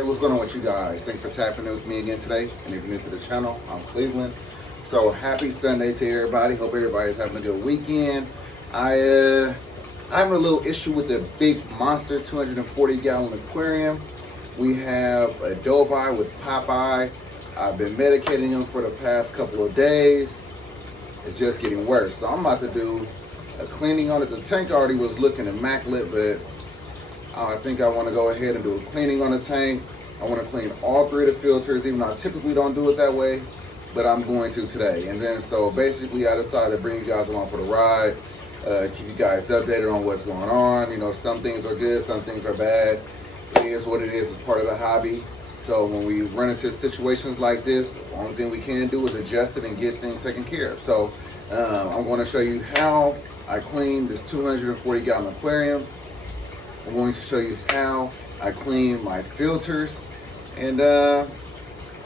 Hey, what's going on with you guys? Thanks for tapping in with me again today. And if you're new to the channel, I'm Cleveland. So happy Sunday to everybody. Hope everybody's having a good weekend. I'm having a little issue with the big monster 240-gallon aquarium. We have a dove eye with pop eye. I've been medicating him for the past couple of days. It's just getting worse. So I'm about to do a cleaning on it. The tank already was looking immaculate, but I think I want to go ahead and do a cleaning on the tank. I want to clean all three of the filters, even though I typically don't do it that way, but I'm going to today. And then, so basically I decided to bring you guys along for the ride, keep you guys updated on what's going on. You know, some things are good, some things are bad. It is what it is, it's part of the hobby. So when we run into situations like this, the only thing we can do is adjust it and get things taken care of. So I'm going to show you how I clean this 240-gallon aquarium. I'm going to show you how I clean my filters, and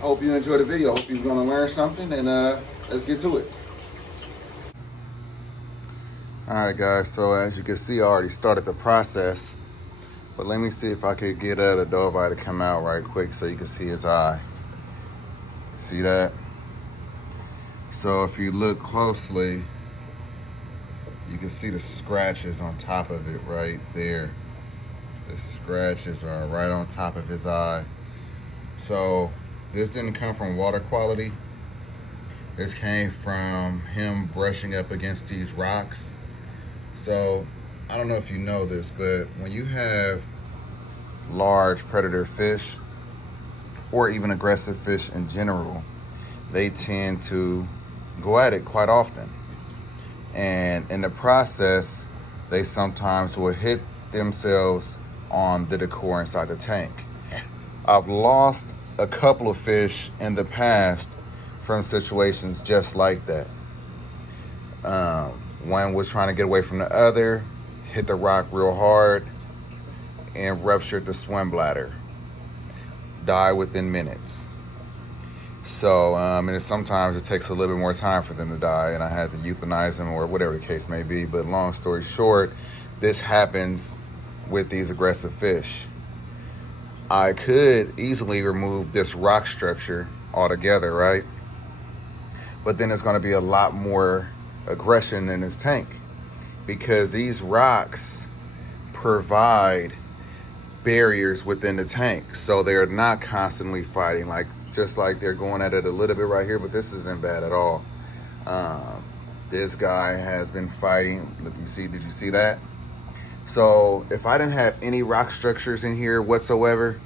hope you enjoy the video. Hope you're going to learn something, and let's get to it. All right, guys, so as you can see, I already started the process, but let me see if I could get the dove eye to come out right quick so you can see his eye. See that? So if you look closely, you can see the scratches on top of it right there. The scratches are right on top of his eye. So this didn't come from water quality. This came from him brushing up against these rocks. So I don't know if you know this, but when you have large predator fish or even aggressive fish in general, they tend to go at it quite often. And in the process, they sometimes will hit themselves on the decor inside the tank. I've lost a couple of fish in the past from situations just like that. One was trying to get away from the other, hit the rock real hard, and ruptured the swim bladder. Died within minutes. So, and sometimes it takes a little bit more time for them to die, and I had to euthanize them or whatever the case may be. But long story short, this happens with these aggressive fish. I could easily remove this rock structure altogether, right? But then it's going to be a lot more aggression in this tank, because these rocks provide barriers within the tank, so they're not constantly fighting, like just like they're going at it a little bit right here, but this isn't bad at all. This guy has been fighting. Look, did you see that? So if I didn't have any rock structures in here whatsoever,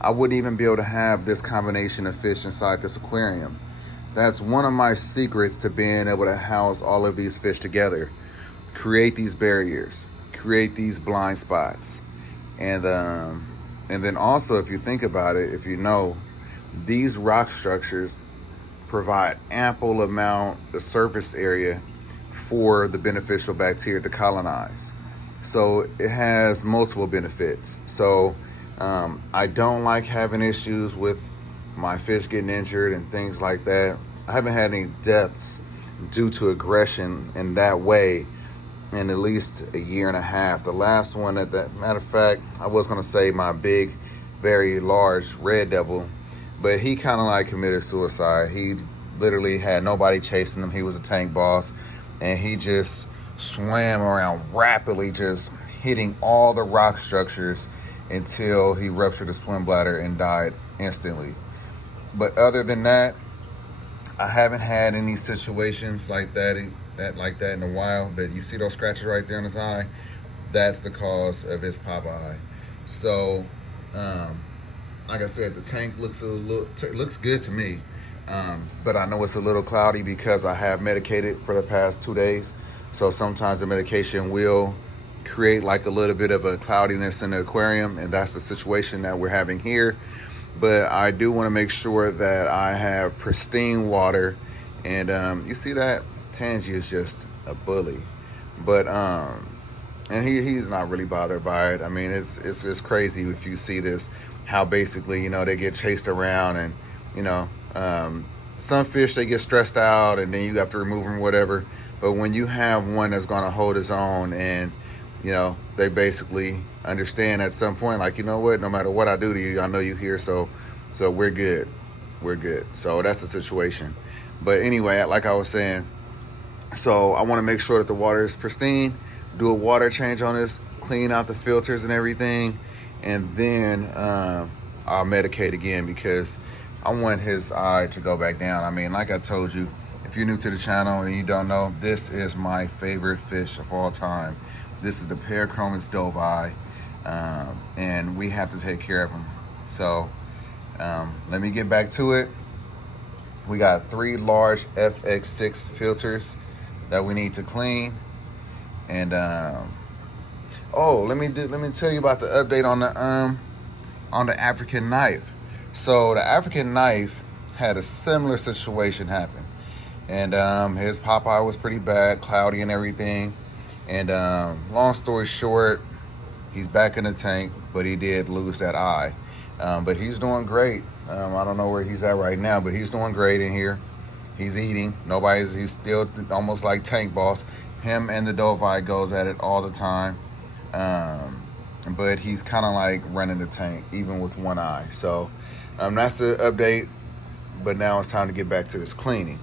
I wouldn't even be able to have this combination of fish inside this aquarium. That's one of my secrets to being able to house all of these fish together. Create these barriers, create these blind spots. And then also, if you think about it, if you know, these rock structures provide ample amount of surface area for the beneficial bacteria to colonize. So it has multiple benefits. So I don't like having issues with my fish getting injured and things like that. I haven't had any deaths due to aggression in that way in at least a year and a half. The last one, at that matter of fact, I was gonna say my big, very large red devil, but he kind of like committed suicide. He literally had nobody chasing him. He was a tank boss, and he just swam around rapidly, just hitting all the rock structures until he ruptured his swim bladder and died instantly. But other than that, I haven't had any situations like that in a while. But you see those scratches right there on his eye? That's the cause of his pop eye. So, like I said, the tank looks looks good to me. But I know it's a little cloudy because I have medicated for the past 2 days. So sometimes the medication will create like a little bit of a cloudiness in the aquarium, and that's the situation that we're having here. But I do want to make sure that I have pristine water. And you see that Tangy is just a bully, but and he's not really bothered by it. I mean, it's just crazy if you see this, how basically, you know, they get chased around, and you know, some fish, they get stressed out and then you have to remove them or whatever. But when you have one that's going to hold his own and you know, they basically understand at some point, like, you know what, no matter what I do to you, I know you here, so we're good. We're good. So that's the situation. But anyway, like I was saying, so I want to make sure that the water is pristine, do a water change on this, clean out the filters and everything, and then I'll medicate again because I want his eye to go back down. I mean, like I told you, if you're new to the channel and you don't know, this is my favorite fish of all time. This is the Parachromis dove eye, and we have to take care of him. So let me get back to it. We got 3 large FX6 filters that we need to clean, and oh, let me tell you about the update on the African knife. So the African knife had a similar situation happen, and his Popeye was pretty bad, cloudy and everything. And long story short, he's back in the tank, but he did lose that eye. But he's doing great. I don't know where he's at right now, but he's doing great in here. He's eating. He's still almost like tank boss. Him and the dove eye goes at it all the time. But he's kind of like running the tank, even with one eye. So that's the update. But now it's time to get back to this cleaning.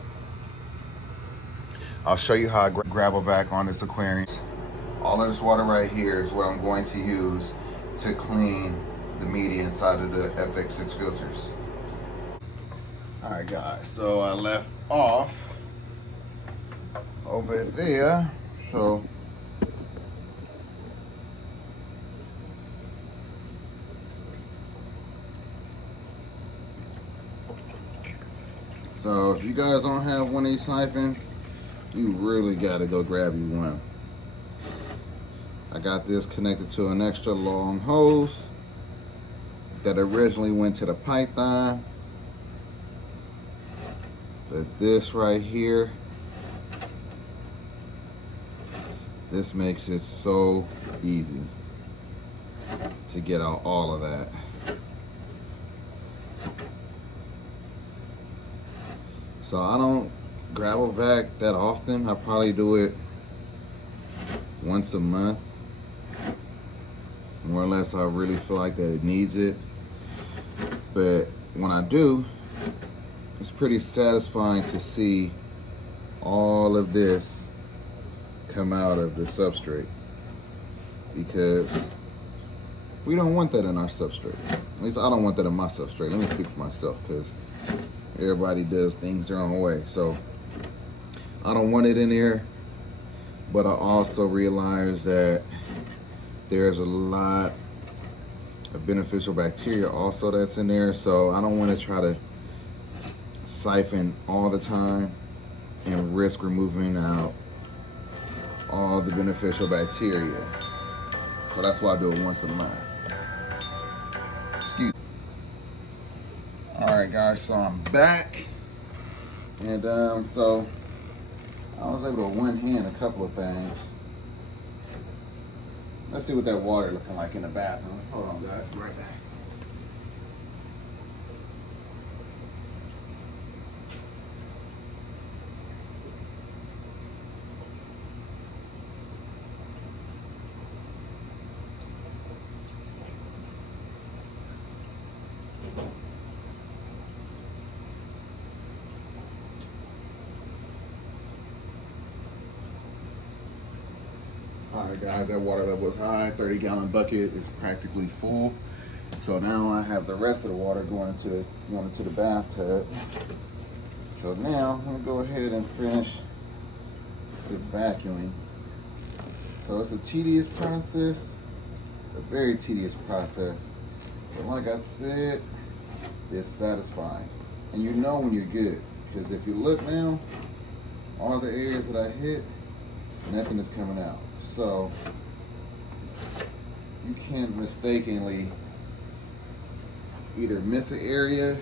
I'll show you how I gravel vac on this aquarium. All of this water right here is what I'm going to use to clean the media inside of the FX6 filters. All right, guys, so I left off over there. So if you guys don't have one of these siphons, you really gotta go grab you one. I got this connected to an extra long hose that originally went to the Python. But this right here, this makes it so easy to get out all of that. So I don't gravel vac that often. I probably do it once a month, more or less. I really feel like that it needs it. But when I do, it's pretty satisfying to see all of this come out of the substrate, because we don't want that in our substrate. At least I don't want that in my substrate. Let me speak for myself, because everybody does things their own way. So I don't want it in there, but I also realize that there's a lot of beneficial bacteria also that's in there. So I don't want to try to siphon all the time and risk removing out all the beneficial bacteria. So that's why I do it once a month. Excuse me. All right, guys, so I'm back, and so I was able to one hand a couple of things. Let's see what that water looking like in the bathroom. Hold on, guys, right back. All right, guys, that water level is high. 30-gallon bucket is practically full. So now I have the rest of the water going into the bathtub. So now I'm gonna go ahead and finish this vacuuming. So it's a tedious process, a very tedious process. But like I said, it's satisfying. And you know when you're good, because if you look now, all the areas that I hit, nothing is coming out. So you can't mistakenly either miss an area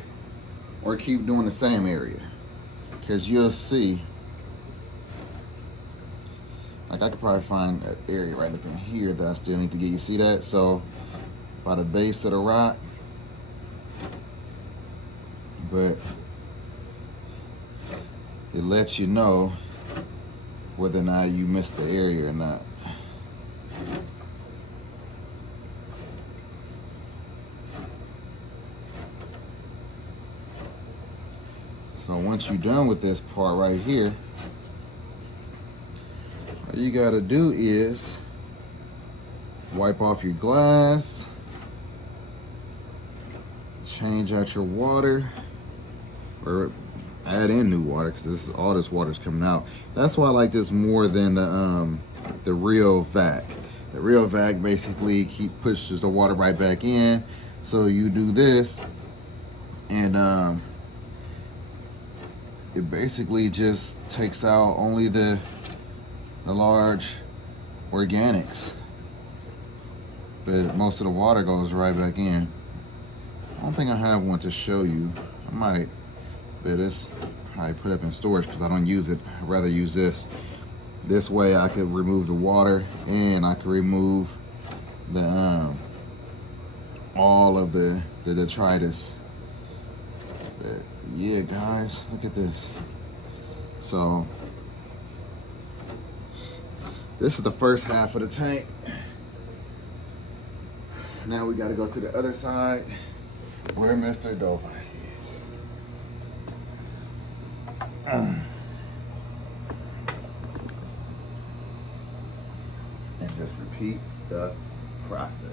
or keep doing the same area, because you'll see, like I could probably find an area right up in here that I still need to get. You see that? So by the base of the rock, but it lets you know whether or not you missed the area or not. once you're done with this part right here, all you gotta do is wipe off your glass, change out your water, or add in new water, because all this water's coming out. That's why I like this more than the real vac. The real vac basically pushes the water right back in. So you do this, and it basically just takes out only the large organics, but most of the water goes right back in. I don't think I have one to show you. I might, but it's probably put up in storage because I don't use it. I'd rather use this. This way I could remove the water, and I could remove the all of the detritus. But yeah, guys, look at this. So this is the first half of the tank. Now we got to go to the other side where Mr. Dovai is. And just repeat the process.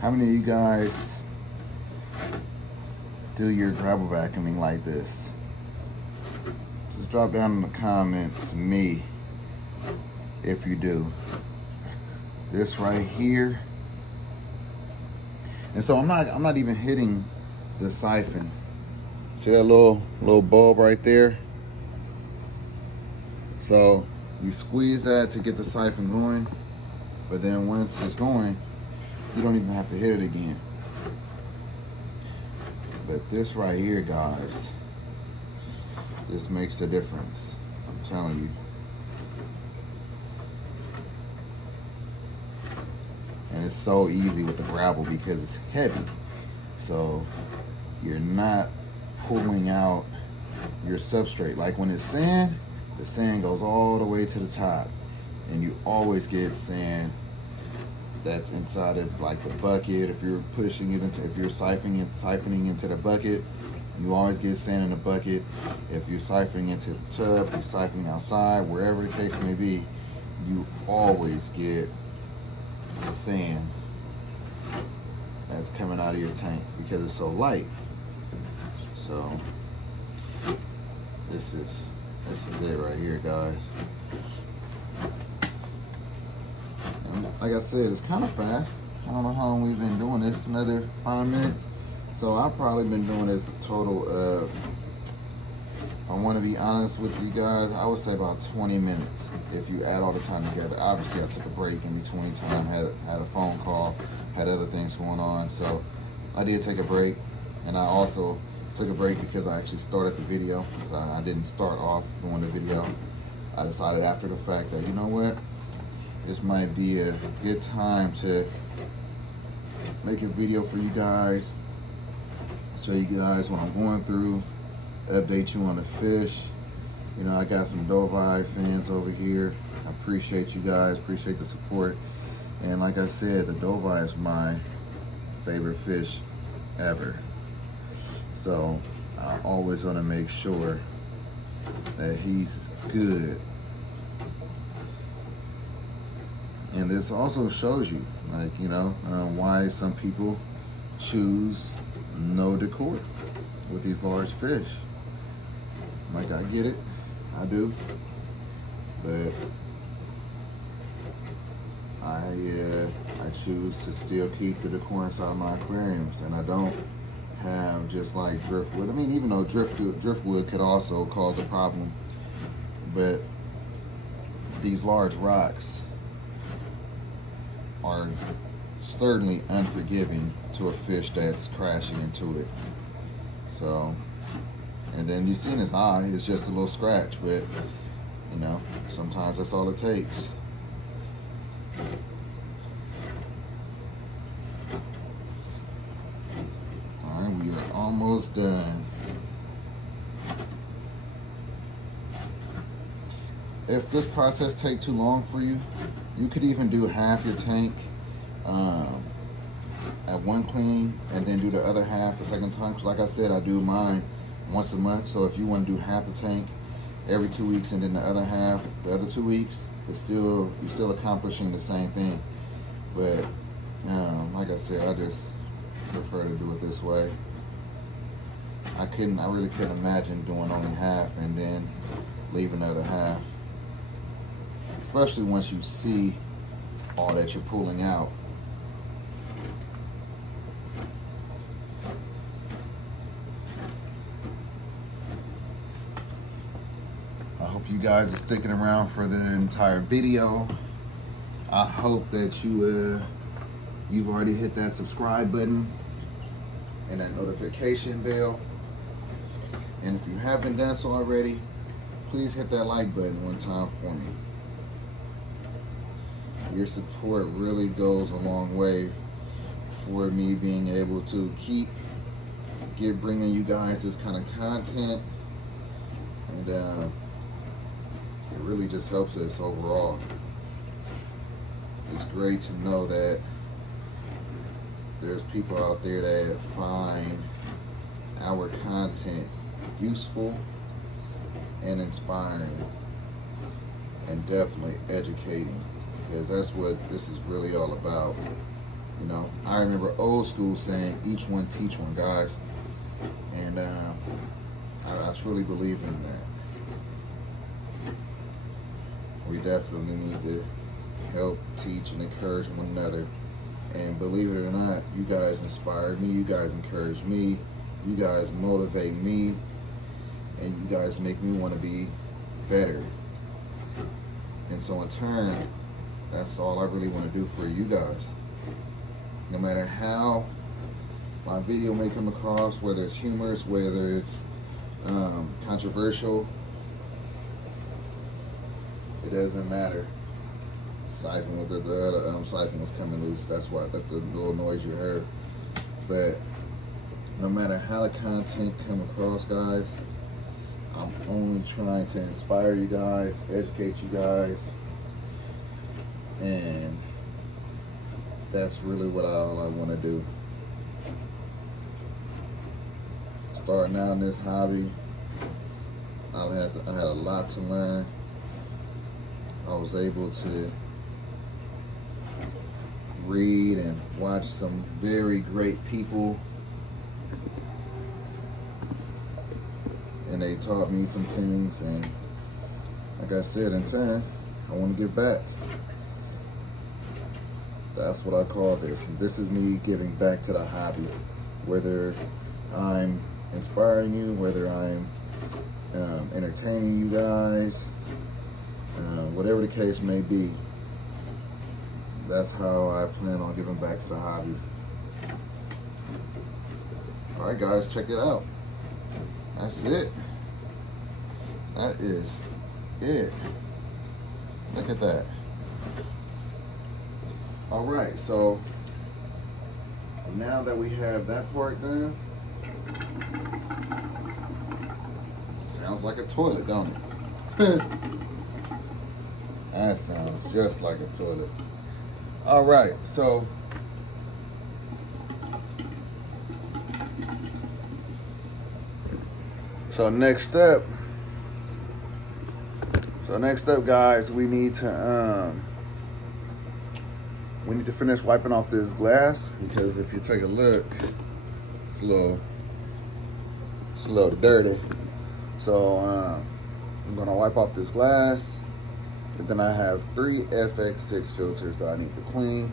How many of you guys do your gravel vacuuming like this? Just drop down in the comments, me, if you do. This right here. And so I'm not even hitting the siphon. See that little bulb right there? So you squeeze that to get the siphon going, but then once it's going, you don't even have to hit it again. But this right here, guys, this makes the difference. I'm telling you. And it's so easy with the gravel because it's heavy. So you're not pulling out your substrate. Like when it's sand, the sand goes all the way to the top. And you always get sand that's inside of like the bucket. If you're pushing it into, if you're siphoning into the bucket, you always get sand in the bucket. If you're siphoning into the tub, if you're siphoning outside, wherever the case may be, you always get sand that's coming out of your tank because it's so light. So this is it right here, guys. Like I said, it's kind of fast. I don't know how long we've been doing this, another 5 minutes. So I've probably been doing this a total of, I want to be honest with you guys, I would say about 20 minutes if you add all the time together. Obviously I took a break in between time, had a phone call, had other things going on. So I did take a break, and I also took a break because I actually started the video. I didn't start off doing the video. I decided after the fact that, you know what, this might be a good time to make a video for you guys, show you guys what I'm going through, update you on the fish. You know, I got some Dovai fans over here. I appreciate you guys, appreciate the support. And like I said, the Dovai is my favorite fish ever. So I always want to make sure that he's good. And this also shows you, like, you know, why some people choose no decor with these large fish. Like, I get it, I do, but I choose to still keep the decor inside of my aquariums, and I don't have just like driftwood. I mean, even though driftwood could also cause a problem, but these large rocks are certainly unforgiving to a fish that's crashing into it. So, and then you've seen his eye, it's just a little scratch, but you know, sometimes that's all it takes. All right, we are almost done. If this process takes too long for you, you could even do half your tank at one clean and then do the other half the second time. Because like I said, I do mine once a month. So if you want to do half the tank every 2 weeks and then the other half the other 2 weeks, it's still, you're still accomplishing the same thing. But like I said, I just prefer to do it this way. I really couldn't imagine doing only half and then leaving the other half. Especially once you see all that you're pulling out. I hope you guys are sticking around for the entire video. I hope that you've already hit that subscribe button and that notification bell. And if you haven't done so already, please hit that like button one time for me. Your support really goes a long way for me being able to keep bringing you guys this kind of content, and it really just helps us overall. It's great to know that there's people out there that find our content useful and inspiring and definitely educating. Because that's what this is really all about. You know, I remember old school saying, each one teach one, guys. And I truly believe in that. We definitely need to help, teach, and encourage one another. And believe it or not, you guys inspire me, you guys encourage me, you guys motivate me, and you guys make me want to be better. And so in turn, that's all I really want to do for you guys. No matter how my video may come across, whether it's humorous, whether it's controversial, it doesn't matter. Siphon with the other siphon was coming loose. That's the little noise you heard. But no matter how the content come across, guys, I'm only trying to inspire you guys, educate you guys. And that's really what all I want to do. Starting out in this hobby, I had a lot to learn. I was able to read and watch some very great people, and they taught me some things, and like I said, in turn, I want to give back. That's what I call this. This is me giving back to the hobby. Whether I'm inspiring you, whether I'm entertaining you guys, whatever the case may be, that's how I plan on giving back to the hobby. All right, guys, check it out. That's it. That is it. Look at that. All right, so now that we have that part done, sounds like a toilet, don't it? That sounds just like a toilet. All right, so next up, guys, we need to finish wiping off this glass, because if you take a look, it's a little dirty. So I'm gonna wipe off this glass, and then I have 3 FX6 filters that I need to clean.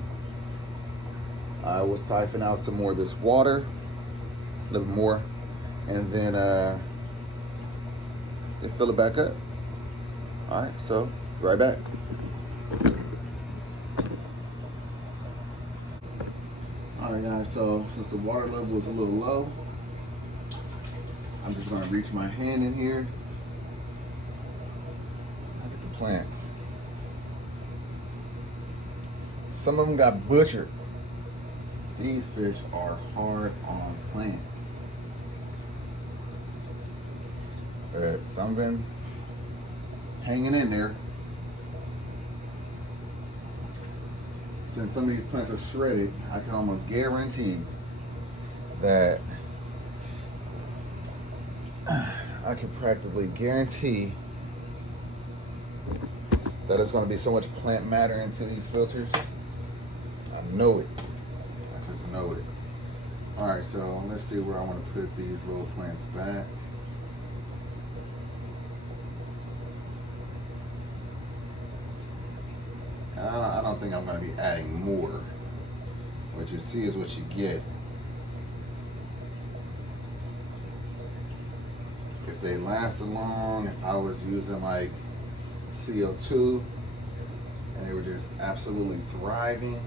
I will siphon out some more of this water, a little bit more, and then fill it back up. All right, so right back. Alright guys, so since the water level is a little low, I'm just gonna reach my hand in here. Look at the plants. Some of them got butchered. These fish are hard on plants. But some been hanging in there. Since some of these plants are shredded, I can almost guarantee that I can practically guarantee that it's going to be so much plant matter into these filters. I know it. I just know it. All right, so let's see where I want to put these little plants back. I don't think I'm going to be adding more. What you see is what you get. If they lasted long, if I was using like CO2 and they were just absolutely thriving,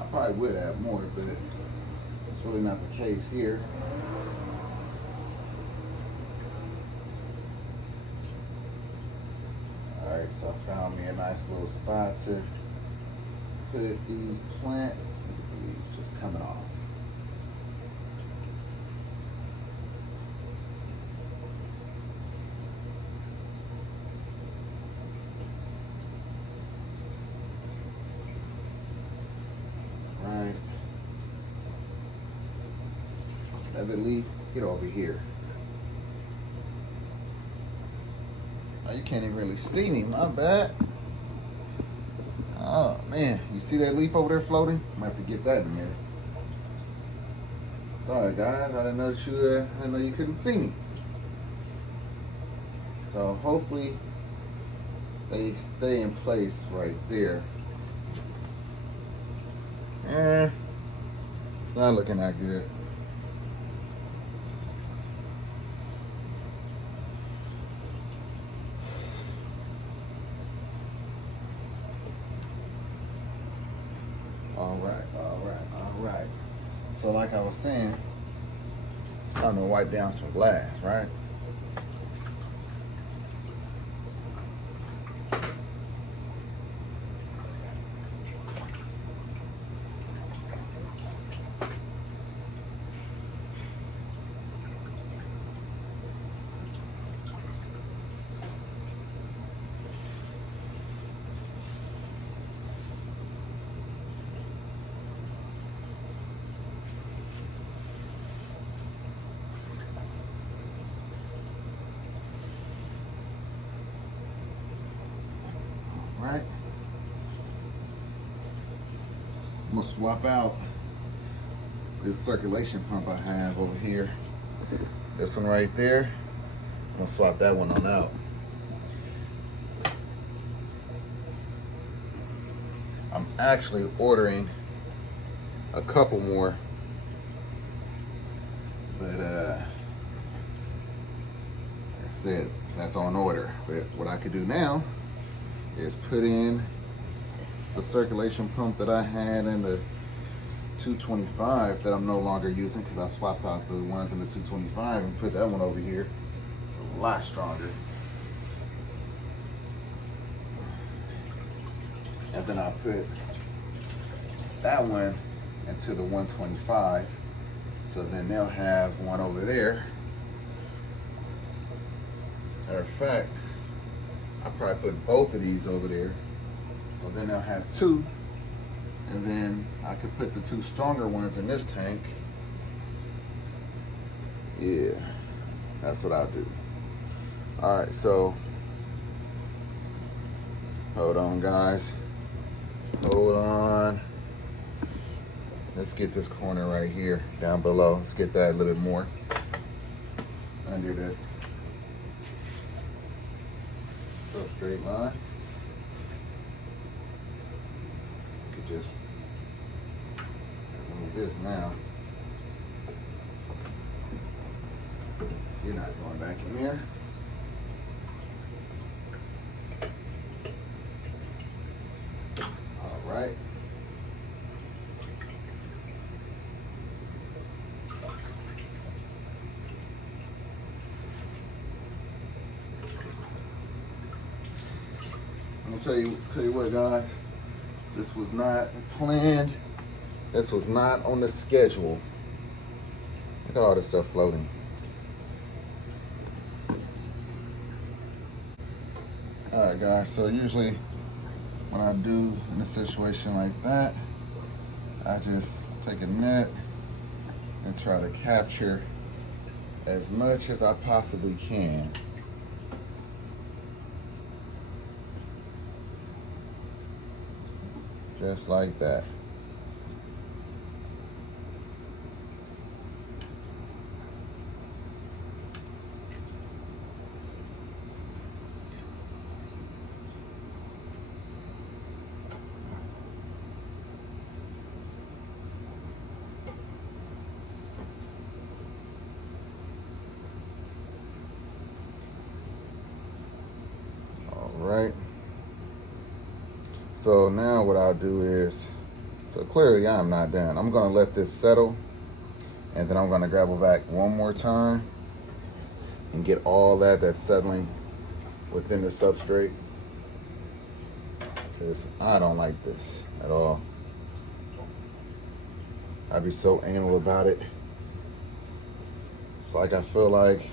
I probably would add more, but it's really not the case here. Alright, so I found me a nice little spot to put these plants. The leaves just coming off. Right. Another leaf, get over here. Oh, you can't even really see me, my bad. Oh man, you see that leaf over there floating? Might have to get that in a minute. Sorry guys, I didn't know that I didn't know you couldn't see me. So hopefully they stay in place right there. It's not looking that good. All right. So like I was saying, it's time to wipe down some glass, right? Right. I'm gonna swap out this circulation pump I have over here. This one right there. I'm gonna swap that one on out. I'm actually ordering a couple more, but like I said, that's on order. But what I could do now is put in the circulation pump that I had in the 225 that I'm no longer using because I swapped out the ones in the 225 and put that one over here. It's a lot stronger. And then I put that one into the 125. So then they'll have one over there. Matter of fact, I probably put both of these over there. So then they'll have two. And then I could put the two stronger ones in this tank. Yeah, that's what I'll do. All right, so hold on, guys. Hold on. Let's get this corner right here down below. Let's get that a little bit more under the straight line. You could just remove this now. You're not going back in there. All right. I'm gonna tell you what, guys. This was not planned. This was not on the schedule. Look at all this stuff floating. All right, guys. So usually, what I do in a situation like that, I just take a net and try to capture as much as I possibly can. Just like that. All right. So now what I'll do is, so clearly I'm not done. I'm gonna let this settle, and then I'm gonna grab it back one more time and get all that's settling within the substrate, because I don't like this at all. I'd be so anal about it. It's like I feel like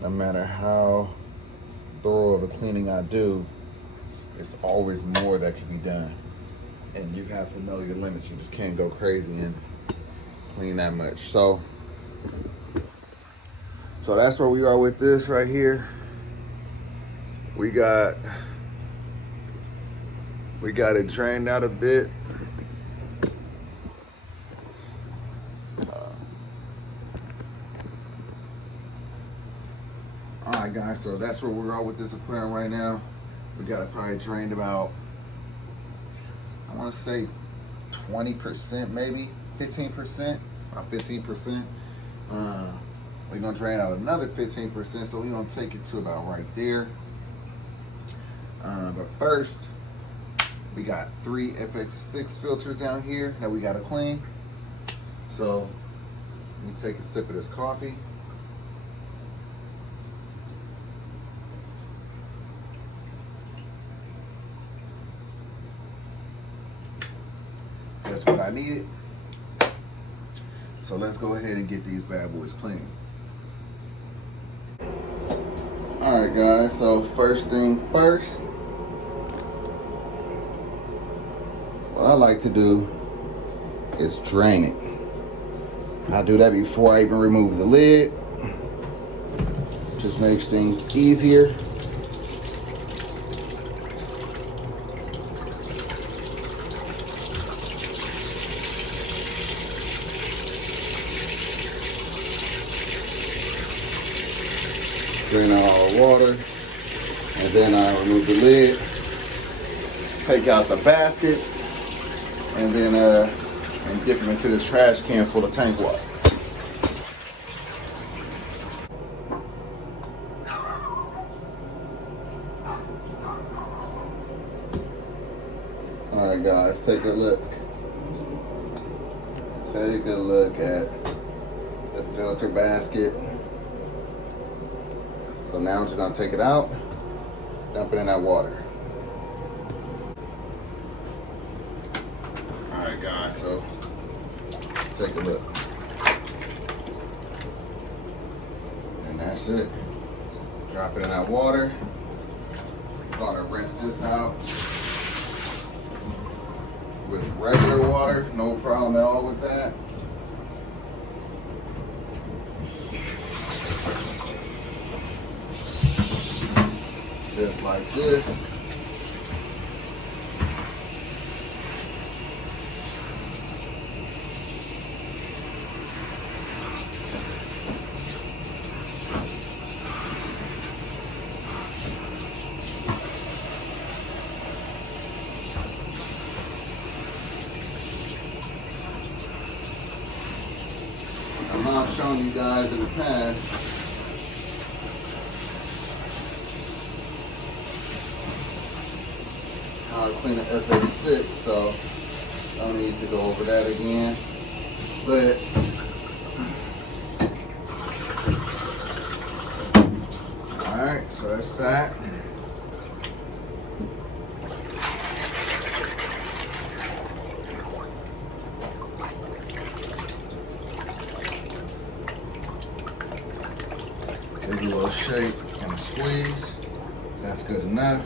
no matter how thorough of a cleaning I do, it's always more that can be done. And you have to know your limits. You just can't go crazy and clean that much. So that's where we are with this right here. We got it drained out a bit. All right, guys, so that's where we're at with this aquarium right now. We got it probably drained about, I want to say 20%, maybe 15%, about 15%. We're gonna drain out another 15%, so we're gonna take it to about right there. But first, we got 3 FX6 filters down here that we gotta clean. So let me take a sip of this coffee. That's what I needed. So let's go ahead and get these bad boys clean. All right, guys, so first thing first, what I like to do is drain it. I do that before I even remove the lid. Just makes things easier. Drain out all the water, and then I remove the lid, take out the baskets, and then and dip them into this trash can full of tank water. All right, guys, take a look. Take a look at the filter basket. So now I'm just gonna take it out, dump it in that water. All right, guys, so take a look. And that's it. Drop it in that water. Gonna rinse this out with regular water, no problem at all with that. Just like this. I know I've shown you guys in the past how to clean the FX6, so I don't need to go over that again. But alright, so that's that. shake and a squeeze. That's good enough.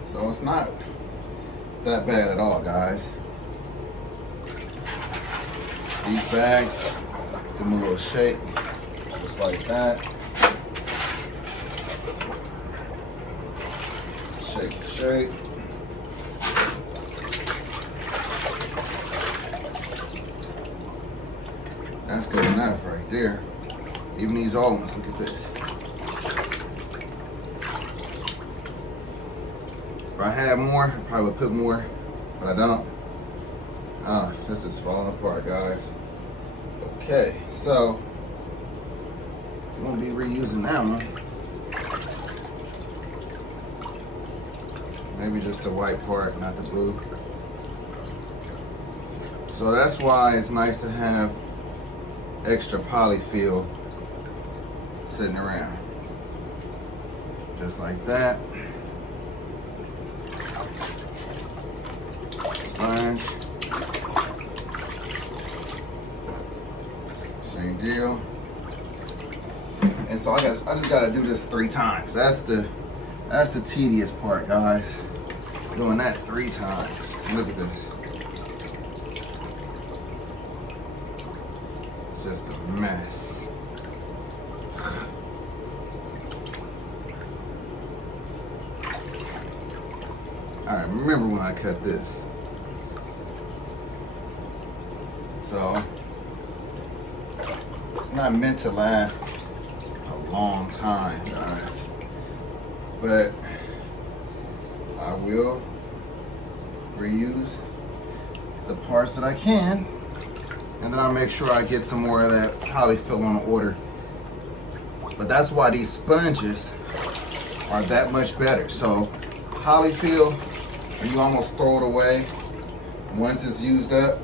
So it's not that bad at all, guys. These bags, give them a little shake, just like that. Shake, shake. That's good enough right there. Even these old ones, look at this. If I had more, I probably would put more, but I don't. This is falling apart, guys. Okay, so I'm gonna be reusing that one. Maybe just the white part, not the blue. So that's why it's nice to have extra polyfill sitting around. Just like that. Sponge. Same deal. And so I just gotta do this 3 times. That's the tedious part, guys. Doing that 3 times. Look at this. It's just a mess. I remember when I cut this. So it's not meant to last a long time, guys. But I will reuse the parts that I can, and then I'll make sure I get some more of that polyfill on order. But that's why these sponges are that much better. So polyfill, you almost throw it away once it's used up.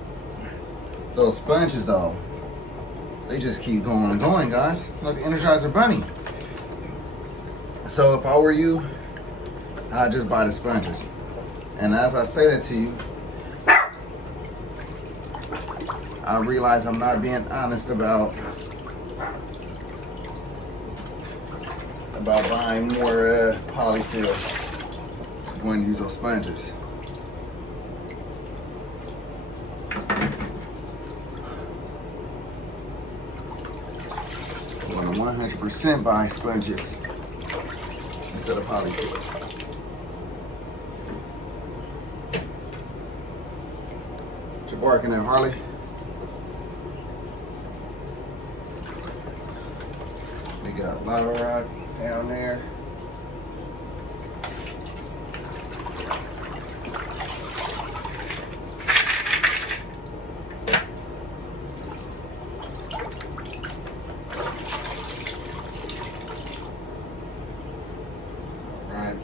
Those sponges though, they just keep going and going, guys. Like the Energizer Bunny. So if I were you, I'd just buy the sponges. And as I say that to you, I realize I'm not being honest about buying more polyfill when you use those sponges. I'm going to 100% buy sponges instead of polyfill. What you barking at, Harley? We got lava rock down there.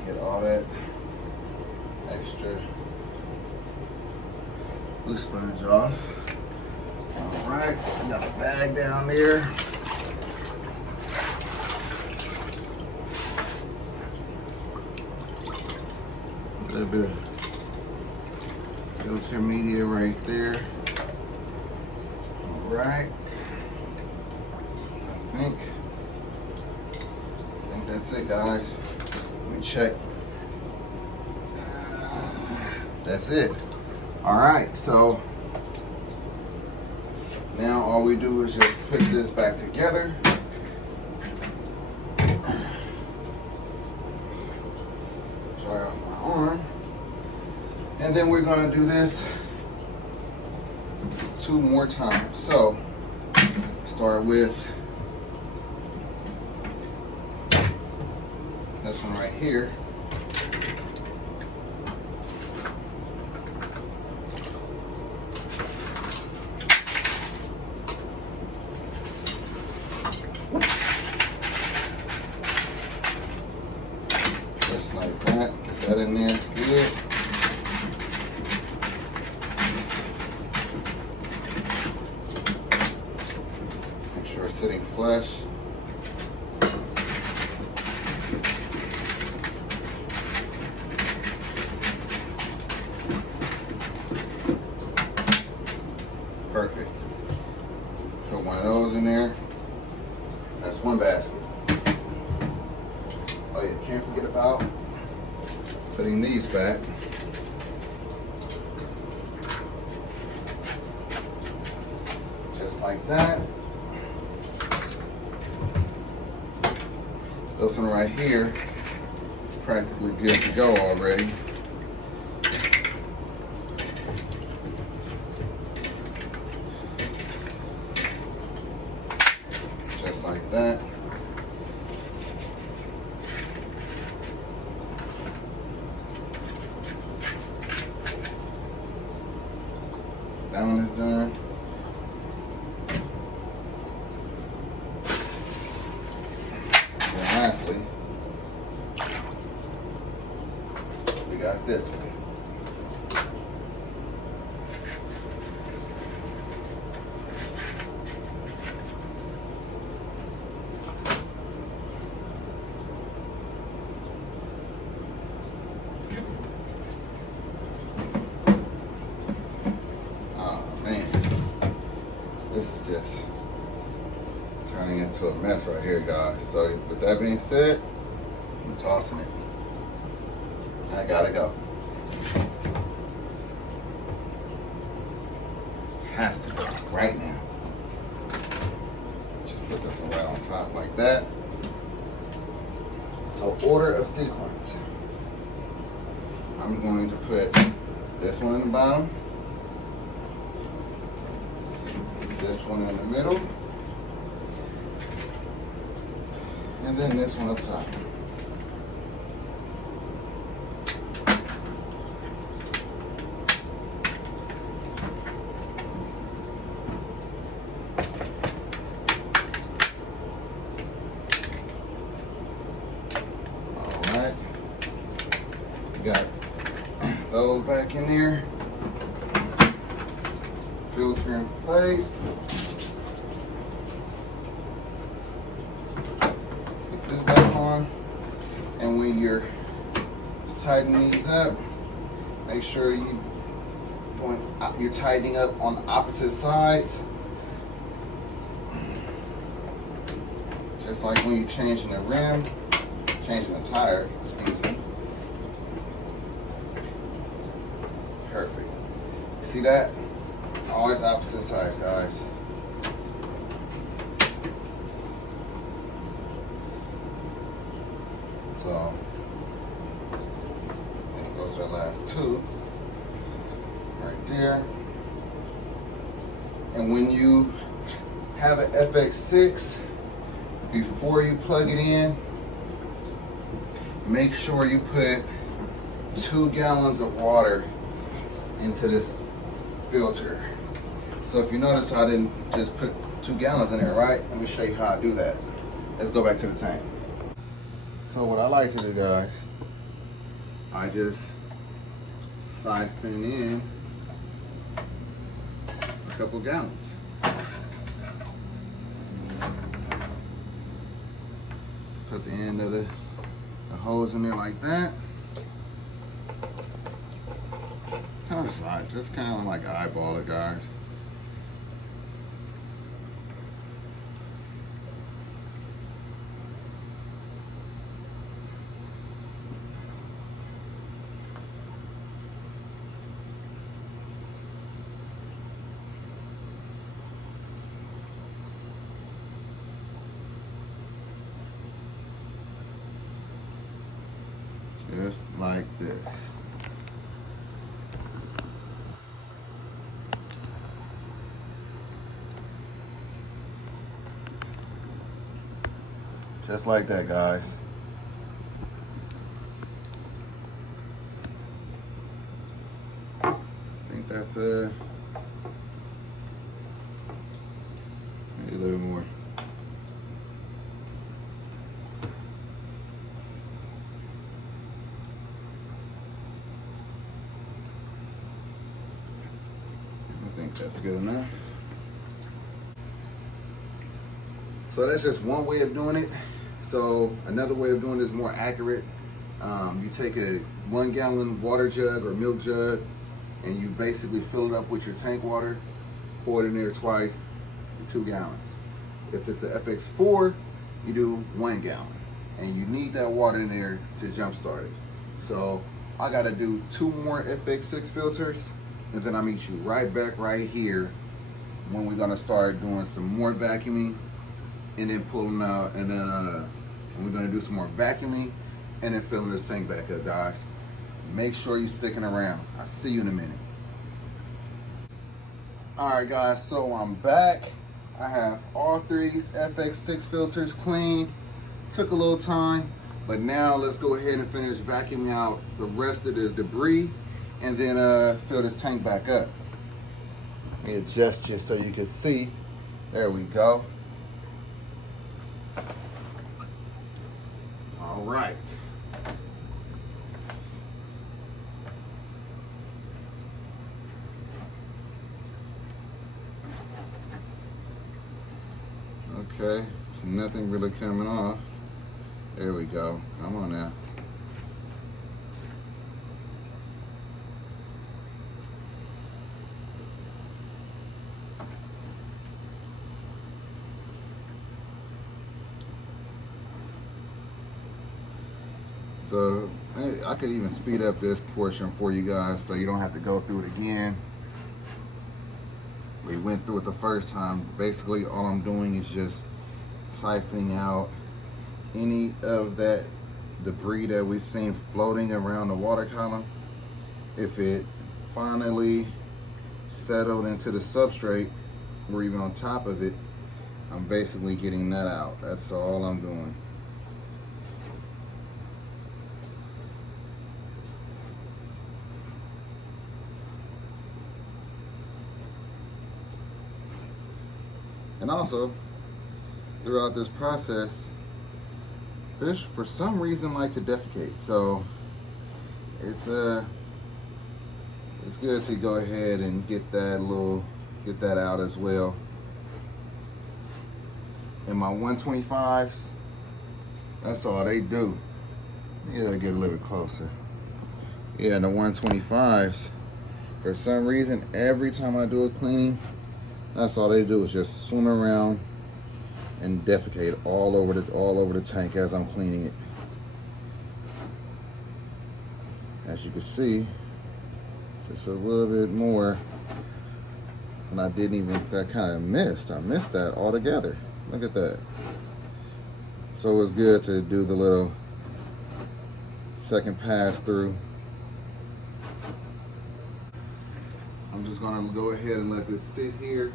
Get all that extra loose sponge off. All right, we got a bag down there. A little bit of filter media right there. All right, I think that's it, guys. Let me check. That's it. All right, so now all we do is just put this back together. Dry off my arm. And then we're gonna do this 2 more times. So start with this one right here. Just like that. Get that in there. Good. Make sure it's sitting flush. Put one of those in there. That's one basket. Oh yeah, can't forget about putting these back. Just like that. This one right here is practically good to go already. Just like that. That one is done. And lastly, we got this one. This is just turning into a mess right here, guys. So with that being said, I'm tossing it. I gotta go. Has to go right now. Just put this one right on top like that. So order of sequence. I'm going to put this one in the bottom. This one in the middle, and then this one up top. All right, got those back in there. Filter in place. Put this back on, and when you're tightening these up, make sure you're tightening up on the opposite sides, just like when you're changing the rim, changing the tire. Excuse me. Perfect. See that? Always opposite sides, guys. So, then it goes to the last two, right there. And when you have an FX6, before you plug it in, make sure you put 2 gallons of water into this filter. So if you notice, I didn't just put 2 gallons in there, right? Let me show you how I do that. Let's go back to the tank. So what I like to do, guys, I just siphon in a couple gallons. Put the end of the hose in there like that. Kind of slide, just kind of like eyeball it, guys. Just like this. Just like that, guys. I think that's maybe a little more. I think that's good enough. So that's just one way of doing it. So another way of doing it is more accurate. You take a 1 gallon water jug or milk jug, and you basically fill it up with your tank water, pour it in there twice, 2 gallons. If it's an FX4, you do 1 gallon. And you need that water in there to jumpstart it. So I gotta do 2 more FX6 filters, and then I'll meet you right back right here when we're gonna start doing some more vacuuming and then pulling out, and then we're gonna do some more vacuuming and then filling this tank back up, guys. Make sure you're sticking around. I'll see you in a minute. All right, guys, so I'm back. I have all 3 of these FX6 filters clean. Took a little time, but now let's go ahead and finish vacuuming out the rest of this debris and then fill this tank back up. Let me adjust you so you can see. There we go. All right. Okay, so nothing really coming off. There we go. Come on now. So I could even speed up this portion for you guys so you don't have to go through it again. We went through it the first time. Basically, all I'm doing is just siphoning out any of that debris that we've seen floating around the water column. If it finally settled into the substrate or even on top of it, I'm basically getting that out. That's all I'm doing. And also, throughout this process, fish for some reason like to defecate, so it's good to go ahead and get that out as well. And my 125s, that's all they do. You gotta get a little bit closer. Yeah, the 125s, for some reason, every time I do a cleaning, that's all they do is just swim around and defecate all over the tank as I'm cleaning it. As you can see, just a little bit more, and I didn't even, that kind of missed. I missed that altogether. Look at that. So it's good to do the little second pass through. I'm just gonna go ahead and let this sit here,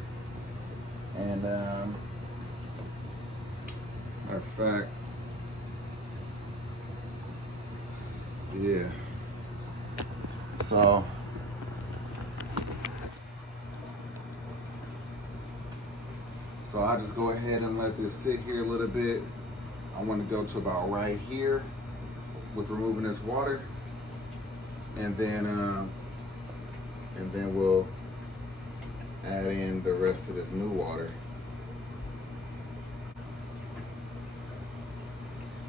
and matter of fact, yeah. So I just go ahead and let this sit here a little bit. I want to go to about right here with removing this water, and then we'll add in the rest of this new water.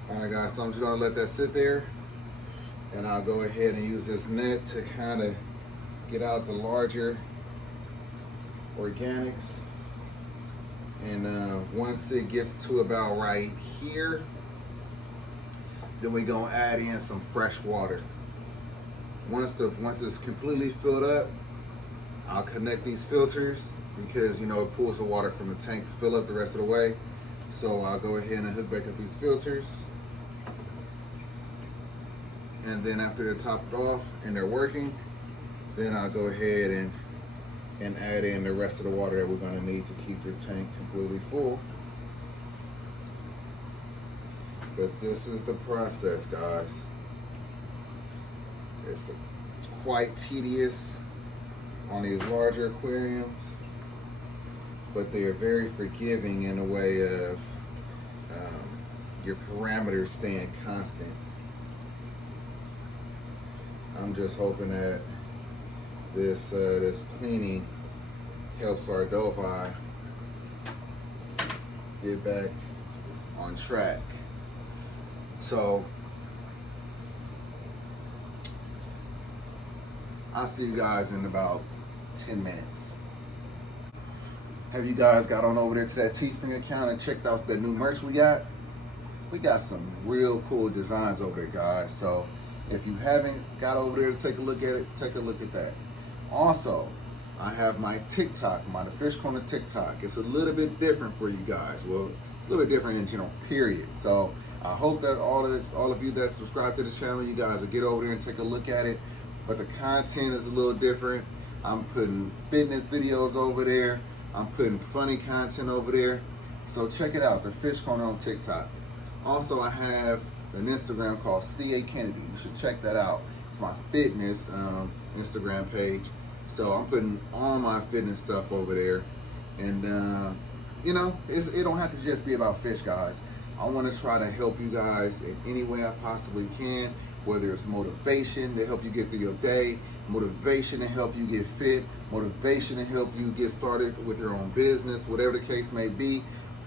All right, guys, so I'm just gonna let that sit there, and I'll go ahead and use this net to kind of get out the larger organics. And once it gets to about right here, then we're gonna add in some fresh water. Once it's completely filled up, I'll connect these filters, because you know it pulls the water from the tank to fill up the rest of the way. So I'll go ahead and hook back up these filters, and then after they're topped off and they're working, then I'll go ahead and add in the rest of the water that we're going to need to keep this tank completely full. But this is the process, guys. It's quite tedious on these larger aquariums, but they are very forgiving in a way of your parameters staying constant. I'm just hoping that this cleaning helps our Delphi get back on track. So I'll see you guys in about 10 minutes. Have you guys got on over there to that Teespring account and checked out the new merch we got? We got some real cool designs over there, guys. So if you haven't got over there to take a look at it, take a look at that. Also, I have my TikTok, my The Fish Corner TikTok. It's a little bit different for you guys. Well, it's a little bit different in general, period. So I hope that all of you that subscribe to the channel, you guys will get over there and take a look at it. But the content is a little different. I'm putting fitness videos over there. I'm putting funny content over there. So check it out, The Fish Corner on TikTok. Also, I have an Instagram called CA Kennedy. You should check that out. It's my fitness Instagram page. So I'm putting all my fitness stuff over there. And, you know, it don't have to just be about fish, guys. I want to try to help you guys in any way I possibly can, whether it's motivation to help you get through your day, motivation to help you get fit, motivation to help you get started with your own business, whatever the case may be.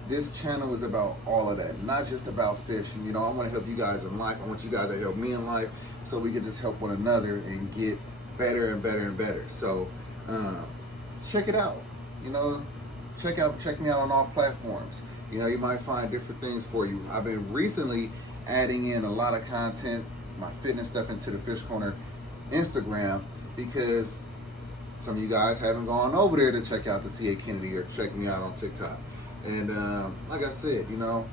This channel is about all of that, not just about fishing. You know, I want to help you guys in life. I want you guys to help me in life so we can just help one another and get better and better and better. So check it out. You know, check me out on all platforms. You know, you might find different things for you. I've been recently adding in a lot of content, my fitness stuff, into the Fish Corner Instagram, because some of you guys haven't gone over there to check out the CA Kennedy or check me out on TikTok. And like I said, you know,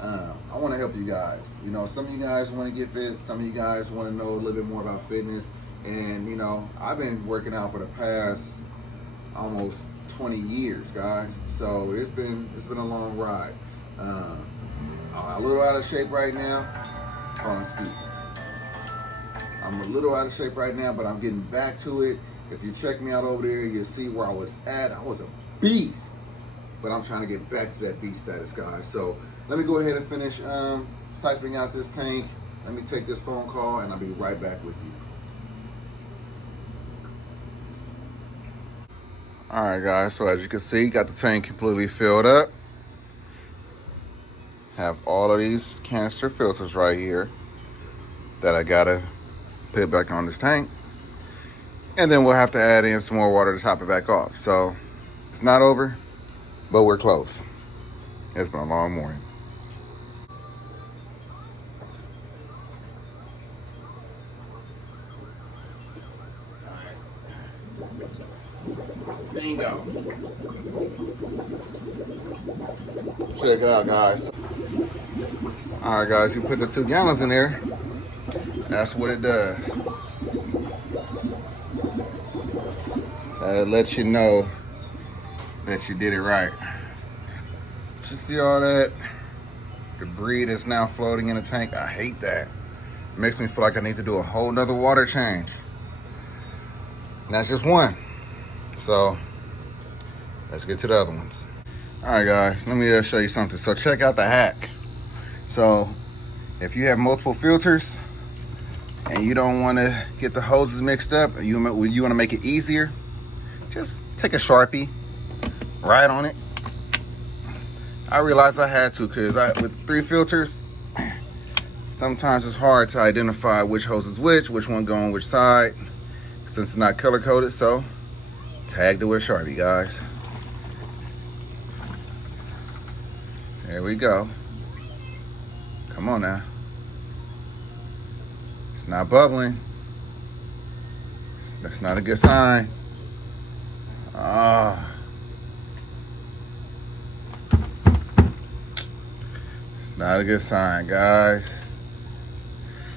I want to help you guys. You know, some of you guys want to get fit. Some of you guys want to know a little bit more about fitness. And, you know, I've been working out for the past almost 20 years, guys. So it's been a long ride. I'm a little out of shape right now. Hold on, excuse me. I'm a little out of shape right now, but I'm getting back to it. If you check me out over there, you'll see where I was at. I was a beast. But I'm trying to get back to that beast status, guys. So let me go ahead and finish siphoning out this tank. Let me take this phone call, and I'll be right back with you. All right, guys. So as you can see, got the tank completely filled up. Have all of these canister filters right here that I gotta put back on this tank. And then we'll have to add in some more water to top it back off. So it's not over, but we're close. It's been a long morning. Bingo. Check it out, guys. All right, guys, you put the 2 gallons in there. That's what it does. It lets you know that you did it right. You see all that debris that's now floating in the tank? I hate that. It makes me feel like I need to do a whole nother water change. And that's just one. So let's get to the other ones. All right, guys, let me show you something. So check out the hack. So if you have multiple filters and you don't want to get the hoses mixed up, you want to make it easier, just take a Sharpie, write on it. I realized I had to, because with 3 filters, sometimes it's hard to identify which hose is which one go on which side, since it's not color coded. So tagged it with a Sharpie, guys. There we go. Come on now. It's not bubbling. That's not a good sign. It's not a good sign, guys.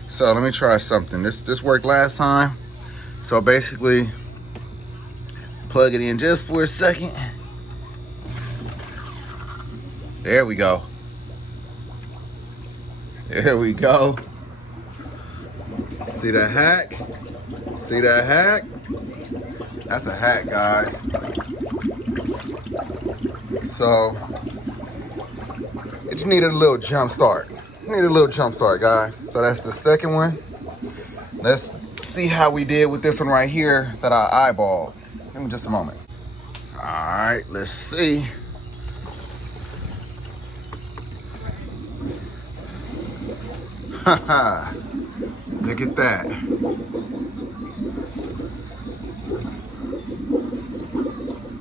So let me try something. This worked last time. So basically, plug it in just for a second. There we go. There we go. See that hack? See that hack? That's a hack, guys. So it just needed a little jump start. Needed a little jump start, guys. So that's the second one. Let's see how we did with this one right here that I eyeballed. Give me just a moment. All right, let's see. Haha, look at that.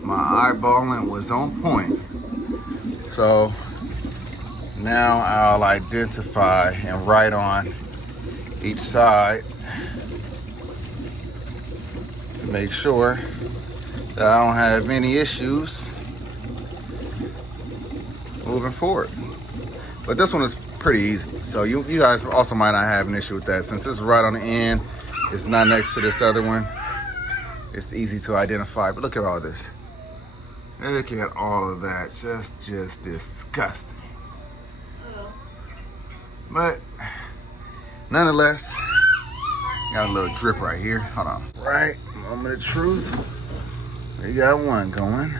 My eyeballing was on point. So now I'll identify and write on each side to make sure that I don't have any issues moving forward. But this one is pretty easy. So you guys also might not have an issue with that. Since this is right on the end, it's not next to this other one. It's easy to identify, but look at all this. Look at all of that, just disgusting. But nonetheless, got a little drip right here. Hold on. Right, moment of truth. We got one going.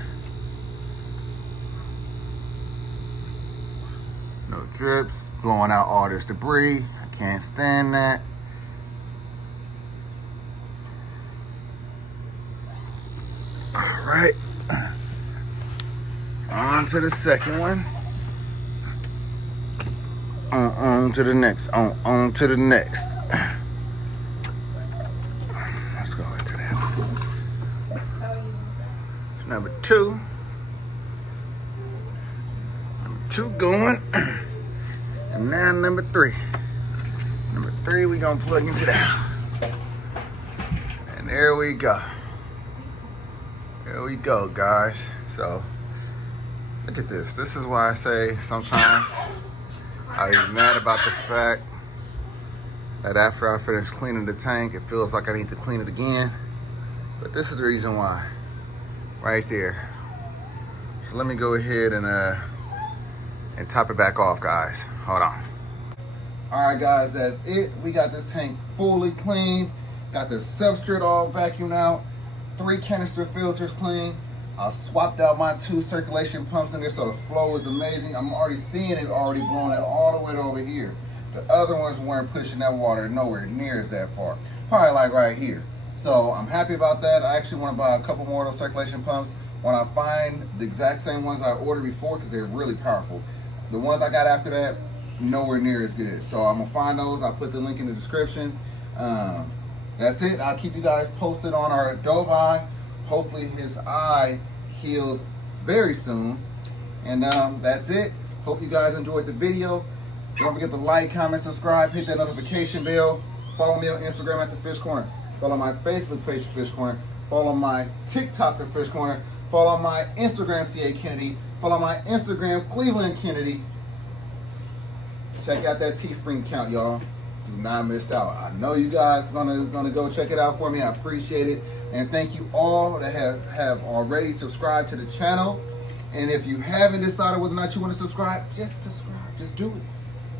No drips, blowing out all this debris. I can't stand that. All right. On to the second one. On to the next. On to the next. Let's go into that one. It's number 2. Number 2 going. And now number 3. Number 3 we gonna plug into that. And there we go. There we go, guys. So look at this. This is why I say sometimes I was mad about the fact that after I finish cleaning the tank, it feels like I need to clean it again. But this is the reason why, right there. So let me go ahead and top it back off, guys. Hold on. All right, guys, that's it. We got this tank fully cleaned. Got the substrate all vacuumed out. 3 canister filters clean. I swapped out my 2 circulation pumps in there, so the flow is amazing. I'm already seeing it already blowing it all the way over here. The other ones weren't pushing that water nowhere near as that far. Probably like right here. So I'm happy about that. I actually want to buy a couple more of those circulation pumps when I find the exact same ones I ordered before, because they're really powerful. The ones I got after that, nowhere near as good. So I'm gonna find those. I'll put the link in the description. That's it. I'll keep you guys posted on our dove eye. Hopefully his eye heals very soon. And that's it. Hope you guys enjoyed the video. Don't forget to like, comment, subscribe, hit that notification bell. Follow me on Instagram at The Fish Corner. Follow my Facebook page, The Fish Corner. Follow my TikTok, The Fish Corner. Follow my Instagram, CA Kennedy. Follow my Instagram, Cleveland Kennedy. Check out that Teespring account, y'all. Do not miss out. I know you guys gonna go check it out for me. I appreciate it. And thank you all that have already subscribed to the channel. And if you haven't decided whether or not you want to subscribe, just subscribe. Just do it.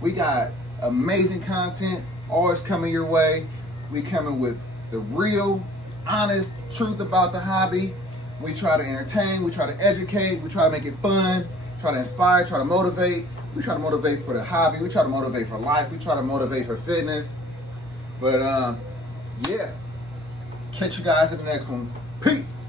We got amazing content always coming your way. We coming with the real, honest truth about the hobby. We try to entertain, we try to educate, we try to make it fun, try to inspire, try to motivate. We try to motivate for the hobby. We try to motivate for life. We try to motivate for fitness. But yeah. Catch you guys in the next one. Peace.